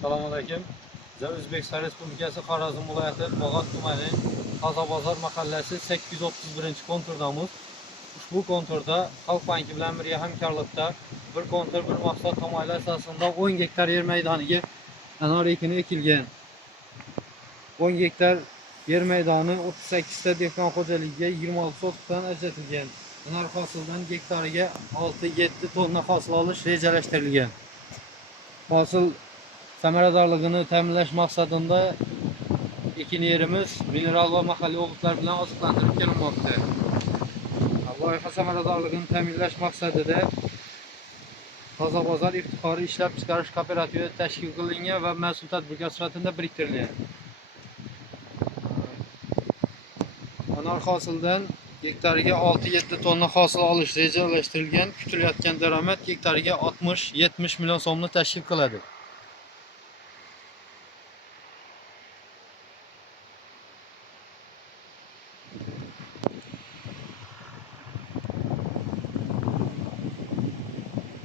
Assalomu alaykum. Biz O'zbekiston Respublikasi Xorazm viloyati Bog'ot tumani Tozabozor mahallasi 831-konturdamiz. Ushbu konturda Xalq banki bilan birga hamkorlikda bir kontur bir maqsad tamoyili asosida 10 gektar yer maydoniga anor ekini ekilgan. 10 gektar yer maydoni 38 ta dehqon xo'jaligiga 26 sotixdan ajratilgan. Anor hosilidan gektariga 6-7 tonna hosil olish rejalashtirilgan. Hosil samaradorligini ta'minlash maqsadida ekin yerimiz mineral va mahalliy o'g'itlar bilan oziqlantirib kelinmoqda. Loyiha samaradorligini ta'minlash maqsadida Tozabozor iftixoriy ishlab chiqarish kooperativi tashkil qilingan va mas'ul tadbirkor sifatida biriktirilgan. Anor hosilidan gektariga 6-7 tonna hosil olish rejalashtirilgan. Kutilayotgan daromad gektariga 60-70 million so'mni tashkil qiladi.